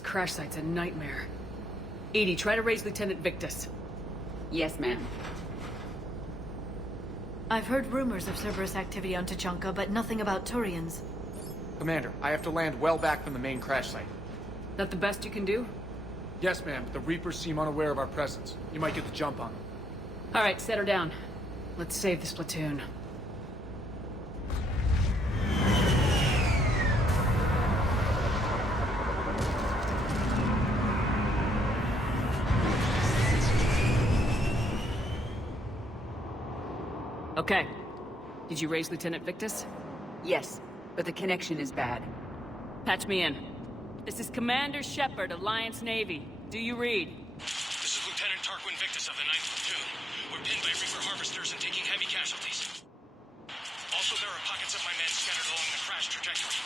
This crash site's a nightmare. Edie, try to raise Lieutenant Victus. Yes, ma'am. I've heard rumors of Cerberus activity on Tunchanka, but nothing about Turians. Commander, I have to land well back from the main crash site. That the best you can do? Yes, ma'am, but the Reapers seem unaware of our presence. You might get the jump on them. Alright, set her down. Let's save this platoon. Okay. Did you raise Lieutenant Victus? Yes, but the connection is bad. Patch me in. This is Commander Shepard, Alliance Navy. Do you read? This is Lieutenant Tarquin Victus of the 9th Platoon. We're pinned by Reaper harvesters and taking heavy casualties. Also, there are pockets of my men scattered along the crash trajectory.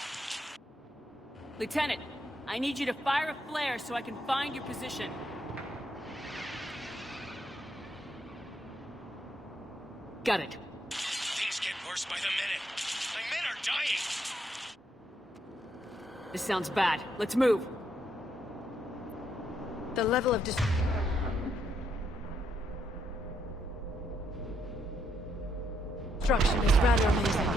Lieutenant, I need you to fire a flare so I can find your position. Got it. Things get worse by the minute. My men are dying! This sounds bad. Let's move. The level of destruction is rather amazing.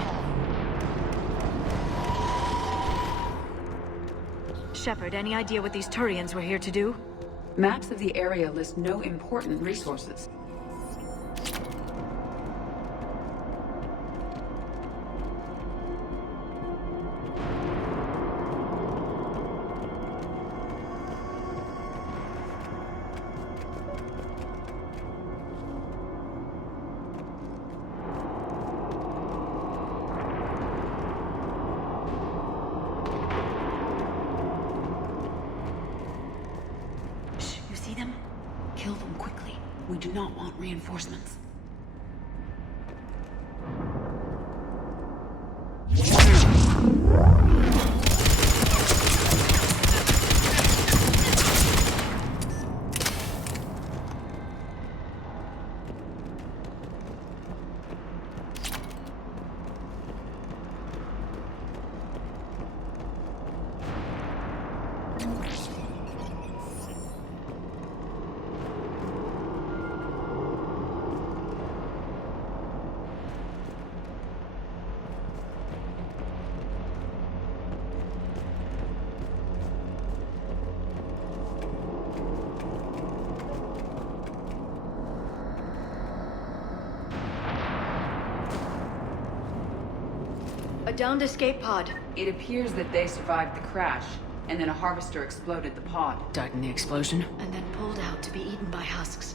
Shepard, any idea what these Turians were here to do? Maps of the area list no important resources. Kill them quickly. We do not want reinforcements. A downed escape pod. It appears that they survived the crash, and then a harvester exploded the pod. Died in the explosion. And then pulled out to be eaten by husks.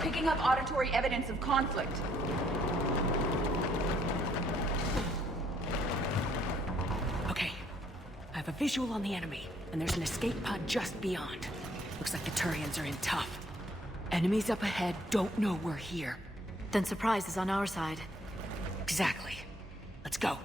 Picking up auditory evidence of conflict. Okay. I have a visual on the enemy, and there's an escape pod just beyond. Looks like the Turians are in tough. Enemies up ahead don't know we're here. Then surprise is on our side. Exactly. Let's go.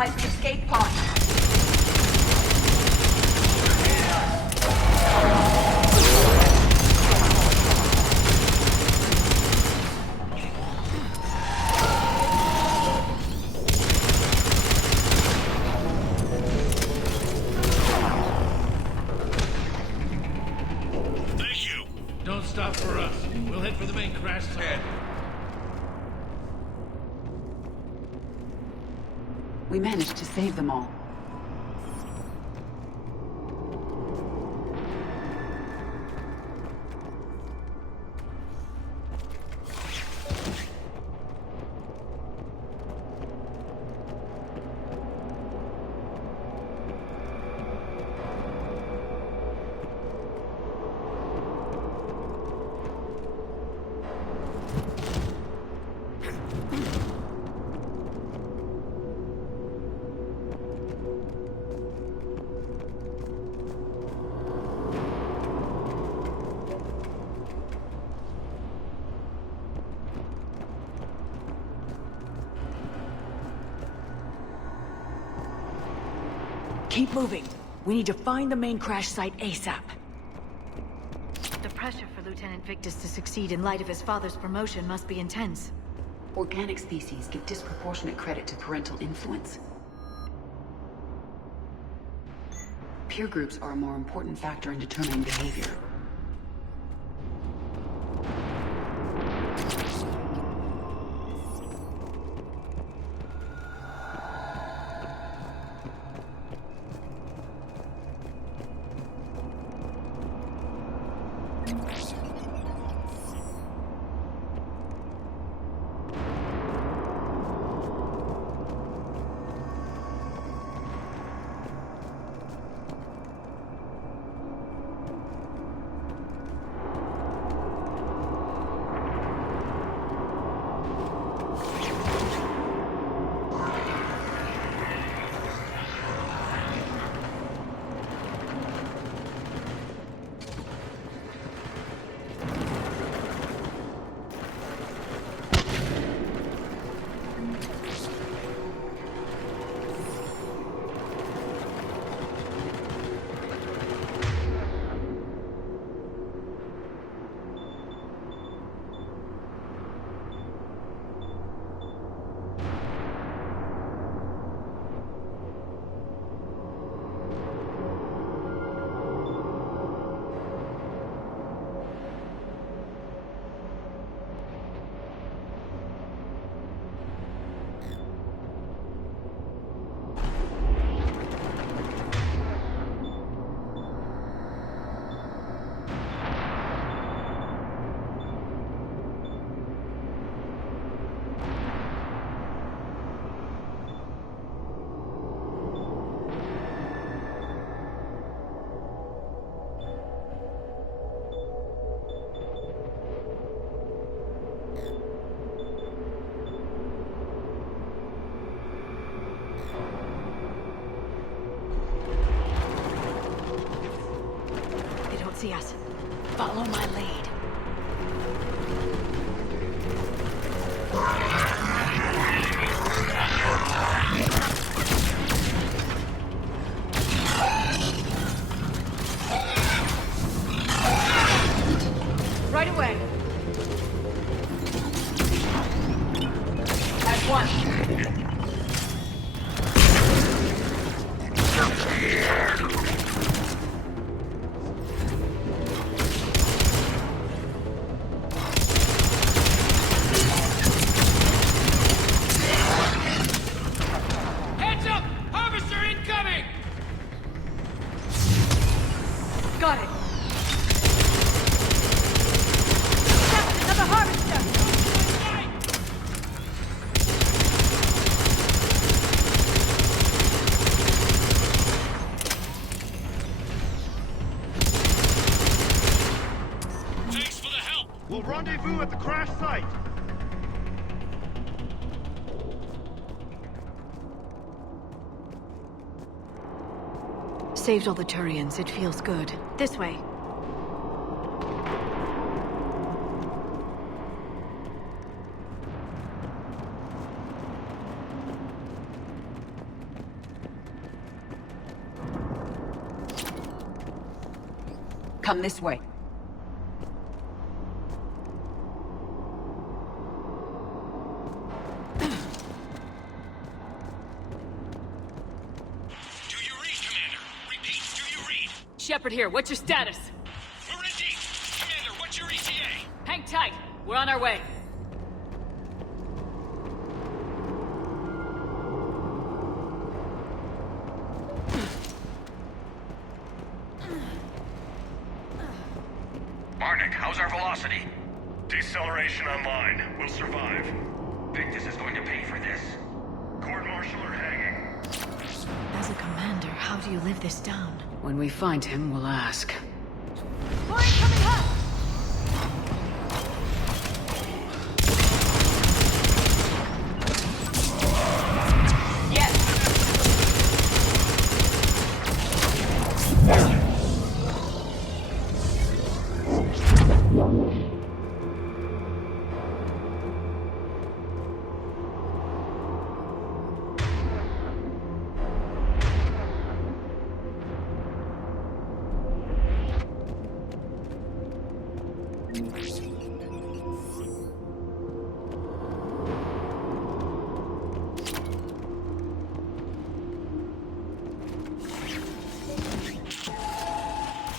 compromised the escape pod. Thank you. Don't stop for us. We'll head for the main crash site. We managed to save them all. Keep moving. We need to find the main crash site ASAP. The pressure for Lieutenant Victus to succeed in light of his father's promotion must be intense. Organic species give disproportionate credit to parental influence. Peer groups are a more important factor in determining behavior. See us. Follow my lead. Right away. At once. Got it. Captain, another harvester. Thanks for the help. We'll rendezvous at the crash site. Saved all the Turians. It feels good. This way. Come this way. Do you read, Commander? Repeat, do you read? Shepard here, what's your status? We're in deep. Commander, what's your ETA? Hang tight, we're on our way. Marnik, how's our velocity? Deceleration online. We'll survive. Victus is going to pay for this. Court-martial or hanging? As a commander, how do you live this down? When we find him, we'll ask. More incoming hub!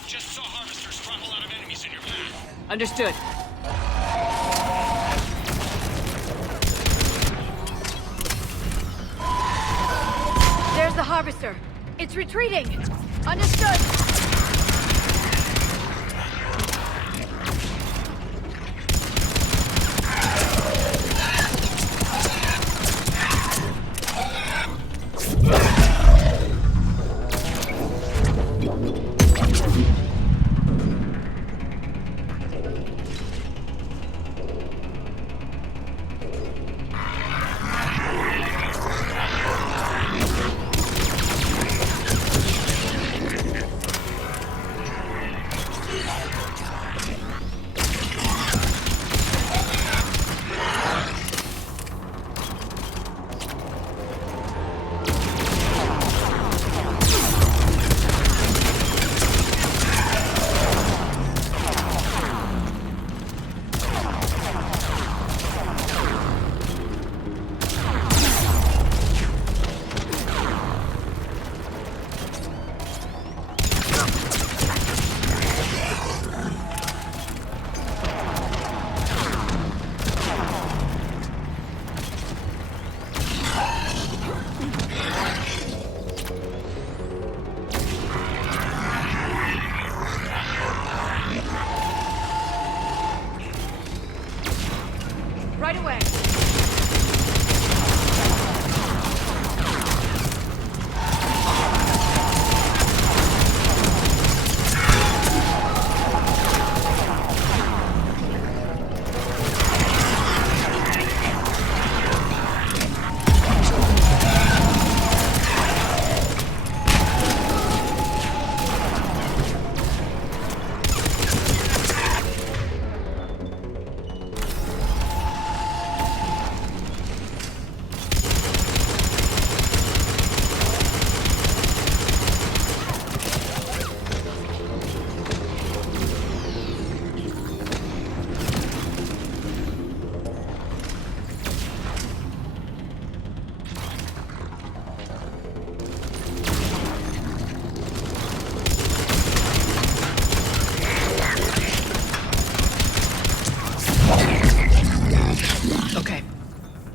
Just saw harvesters throttle a lot of enemies in your path. Understood. There's the harvester. It's retreating. Understood. Right away.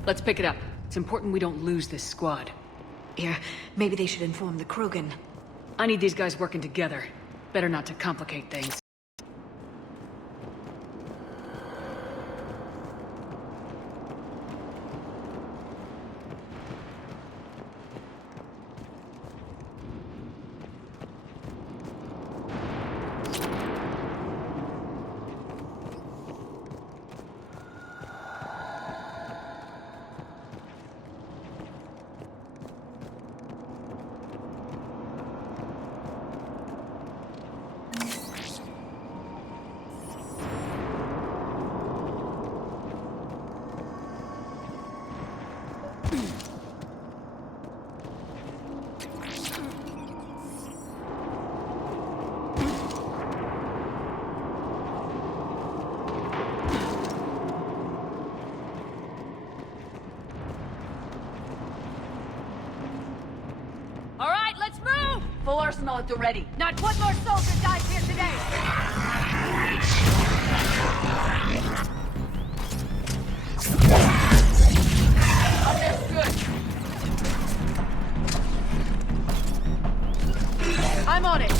Let's pick it up. It's important we don't lose this squad. Here, maybe they should inform the Krogan. I need these guys working together. Better not to complicate things. Full arsenal at the ready. Not one more soldier dies here today! Understood. I'm on it!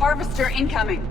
Harvester incoming.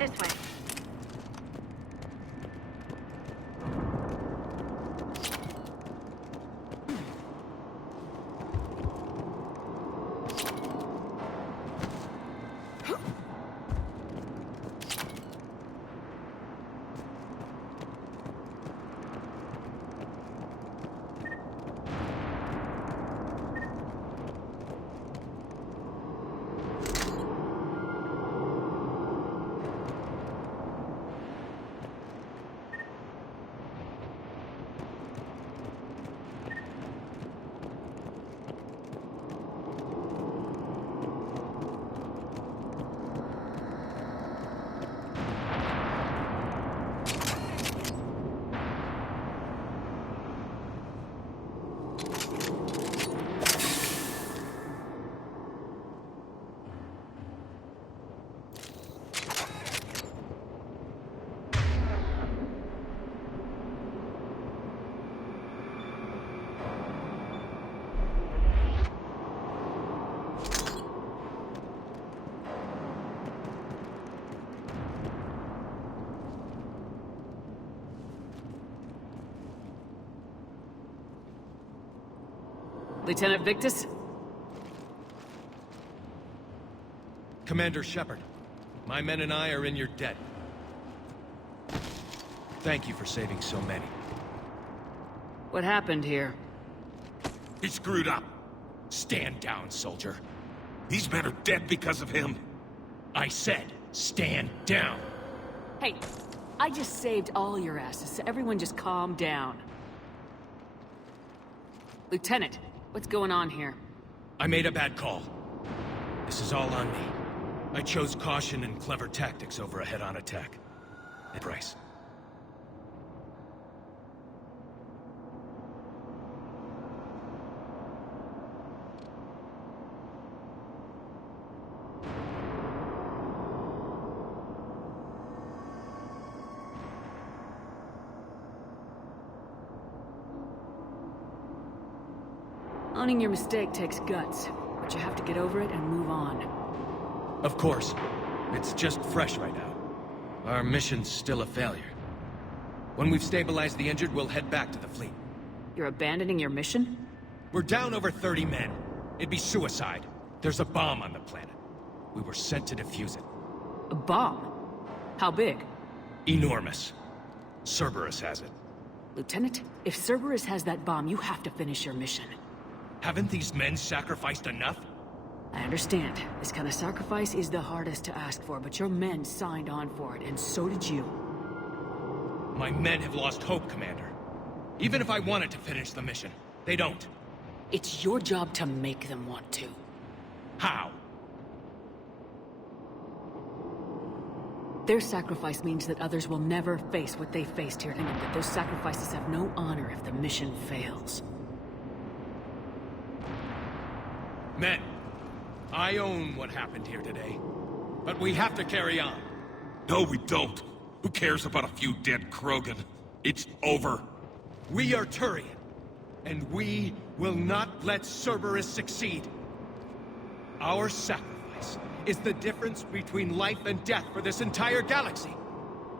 This way. Lieutenant Victus? Commander Shepard, my men and I are in your debt. Thank you for saving so many. What happened here? He screwed up. Stand down, soldier. These men are dead because of him. I said, stand down. Hey, I just saved all your asses, so everyone just calm down. Lieutenant, what's going on here? I made a bad call. This is all on me. I chose caution and clever tactics over a head-on attack. At price. Owning your mistake takes guts, but you have to get over it and move on. Of course. It's just fresh right now. Our mission's still a failure. When we've stabilized the injured, we'll head back to the fleet. You're abandoning your mission? We're down over 30 men. It'd be suicide. There's a bomb on the planet. We were sent to defuse it. A bomb? How big? Enormous. Cerberus has it. Lieutenant, if Cerberus has that bomb, you have to finish your mission. Haven't these men sacrificed enough? I understand. This kind of sacrifice is the hardest to ask for, but your men signed on for it, and so did you. My men have lost hope, Commander. Even if I wanted to finish the mission, they don't. It's your job to make them want to. How? Their sacrifice means that others will never face what they faced here, and that those sacrifices have no honor if the mission fails. Men, I own what happened here today. But we have to carry on. No, we don't. Who cares about a few dead Krogan? It's over. We are Turian, and we will not let Cerberus succeed. Our sacrifice is the difference between life and death for this entire galaxy.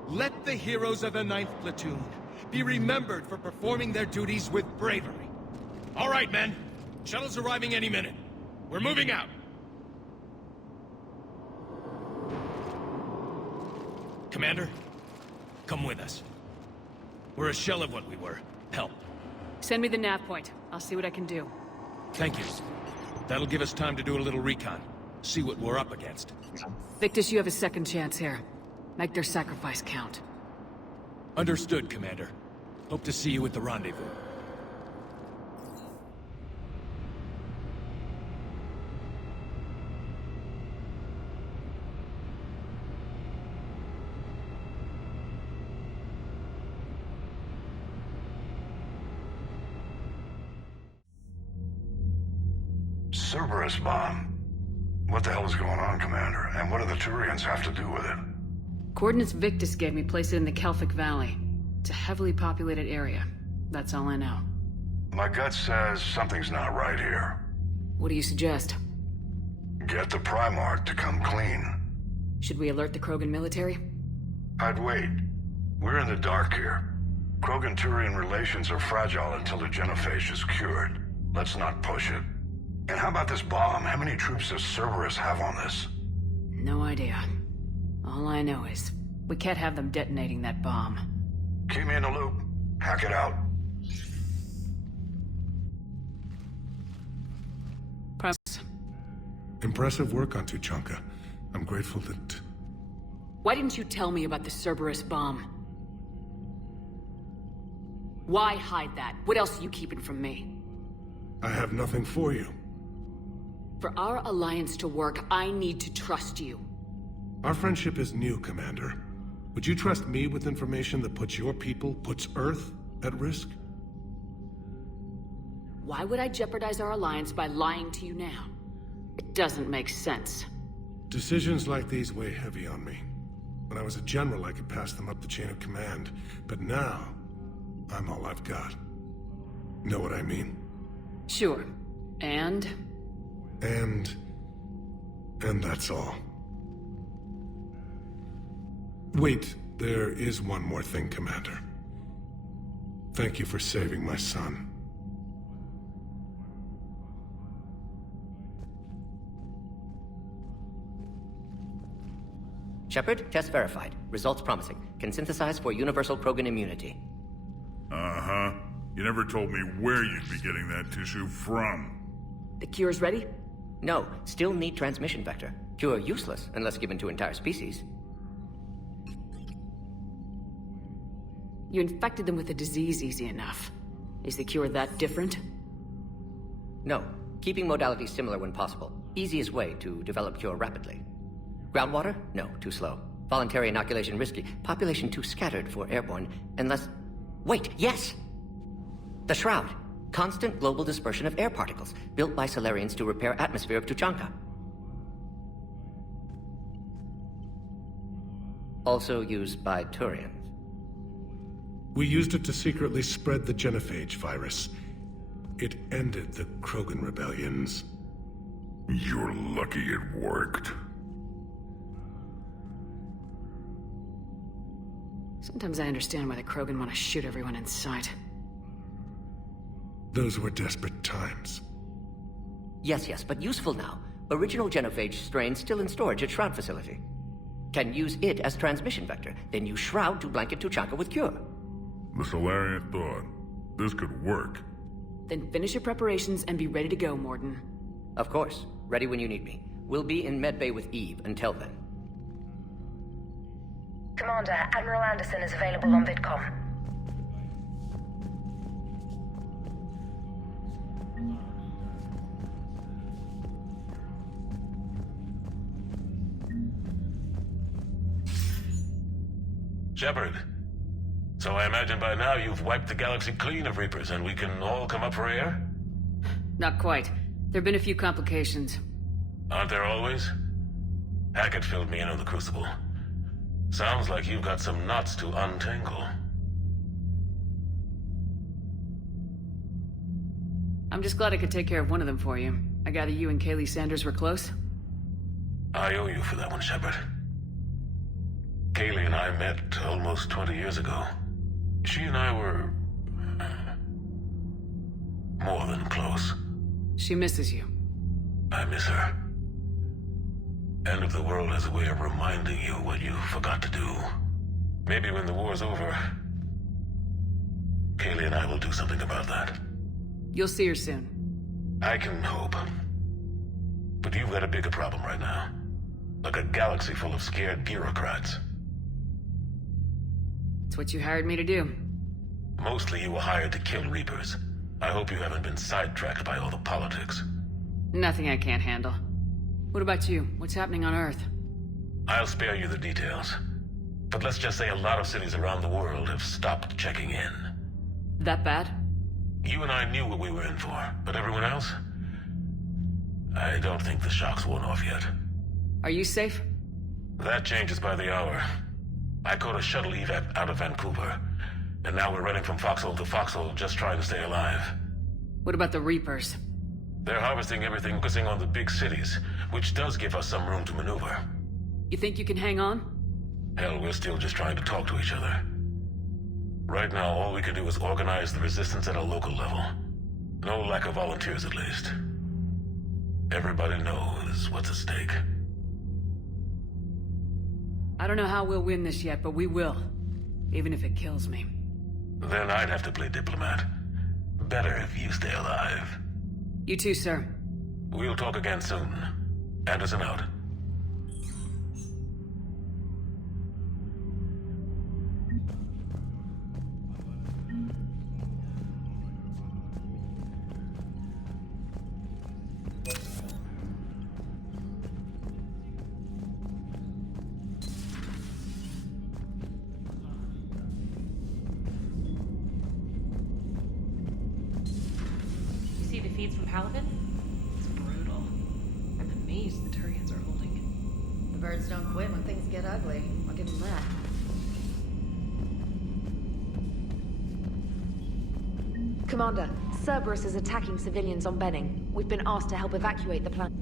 Let the heroes of the 9th Platoon be remembered for performing their duties with bravery. All right, men. Shuttle's arriving any minute. We're moving out. Commander, come with us. We're a shell of what we were. Help. Send me the nav point. I'll see what I can do. Thank you. That'll give us time to do a little recon. See what we're up against. Victus, you have a second chance here. Make their sacrifice count. Understood, Commander. Hope to see you at the rendezvous. Cerberus bomb. What the hell is going on, Commander? And what do the Turians have to do with it? Coordinates Victus gave me place it in the Kelphic Valley. It's a heavily populated area. That's all I know. My gut says something's not right here. What do you suggest? Get the Primarch to come clean. Should we alert the Krogan military? I'd wait. We're in the dark here. Krogan-Turian relations are fragile until the genophage is cured. Let's not push it. And how about this bomb? How many troops does Cerberus have on this? No idea. All I know is, we can't have them detonating that bomb. Keep me in the loop. Hack it out. Press. Impressive work on Tunchanka. I'm grateful that... Why didn't you tell me about the Cerberus bomb? Why hide that? What else are you keeping from me? I have nothing for you. For our alliance to work, I need to trust you. Our friendship is new, Commander. Would you trust me with information that puts your people, puts Earth, at risk? Why would I jeopardize our alliance by lying to you now? It doesn't make sense. Decisions like these weigh heavy on me. When I was a general, I could pass them up the chain of command. But now, I'm all I've got. Know what I mean? Sure. And that's all. Wait, there is one more thing, Commander. Thank you for saving my son. Shepard, test verified. Results promising. Can synthesize for universal Krogan immunity. Uh-huh. You never told me where you'd be getting that tissue from. the cure's ready? No, still need transmission vector. Cure useless unless given to entire species. You infected them with a disease easy enough. Is the cure that different? No, keeping modalities similar when possible. Easiest way to develop cure rapidly. Groundwater? No, too slow. Voluntary inoculation risky. Population too scattered for airborne, unless... Wait, yes! The Shroud. Constant global dispersion of air particles, built by Solarians to repair atmosphere of Tunchanka. Also used by Turians. We used it to secretly spread the genophage virus. It ended the Krogan rebellions. You're lucky it worked. Sometimes I understand why the Krogan want to shoot everyone in sight. Those were desperate times. Yes, but useful now. Original genophage strain still in storage at Shroud facility. Can use it as transmission vector, then use Shroud to blanket Tunchanka with cure. The Solarian thought this could work. Then finish your preparations and be ready to go, Morden. Of course. Ready when you need me. We'll be in medbay with Eve until then. Commander, Admiral Anderson is available on VidCom. Shepard. So I imagine by now you've wiped the galaxy clean of Reapers and we can all come up for air? Not quite. There've been a few complications. Aren't there always? Hackett filled me in on the Crucible. Sounds like you've got some knots to untangle. I'm just glad I could take care of one of them for you. I gather you and Kaylee Sanders were close? I owe you for that one, Shepard. Kaylee and I met almost 20 years ago. She and I were... more than close. She misses you. I miss her. End of the world has a way of reminding you what you forgot to do. Maybe when the war's over, Kaylee and I will do something about that. You'll see her soon. I can hope. But you've got a bigger problem right now. Like a galaxy full of scared bureaucrats. It's what you hired me to do. Mostly you were hired to kill Reapers. I hope you haven't been sidetracked by all the politics. Nothing I can't handle. What about you? What's happening on Earth? I'll spare you the details. But let's just say a lot of cities around the world have stopped checking in. That bad? You and I knew what we were in for, but everyone else? I don't think the shock's worn off yet. Are you safe? That changes by the hour. I caught a shuttle evac out of Vancouver, and now we're running from foxhole to foxhole just trying to stay alive. What about the Reapers? They're harvesting everything focusing on the big cities, which does give us some room to maneuver. You think you can hang on? Hell, we're still just trying to talk to each other. Right now, all we can do is organize the resistance at a local level. No lack of volunteers, at least. Everybody knows what's at stake. I don't know how we'll win this yet, but we will. Even if it kills me. Then I'd have to play diplomat. Better if you stay alive. You too, sir. We'll talk again soon. Anderson out. See the feeds from Paladin? It's brutal. I'm amazed the Turians are holding. The birds don't quit when things get ugly. I'll give them that. Commander, Cerberus is attacking civilians on Benning. We've been asked to help evacuate the planet.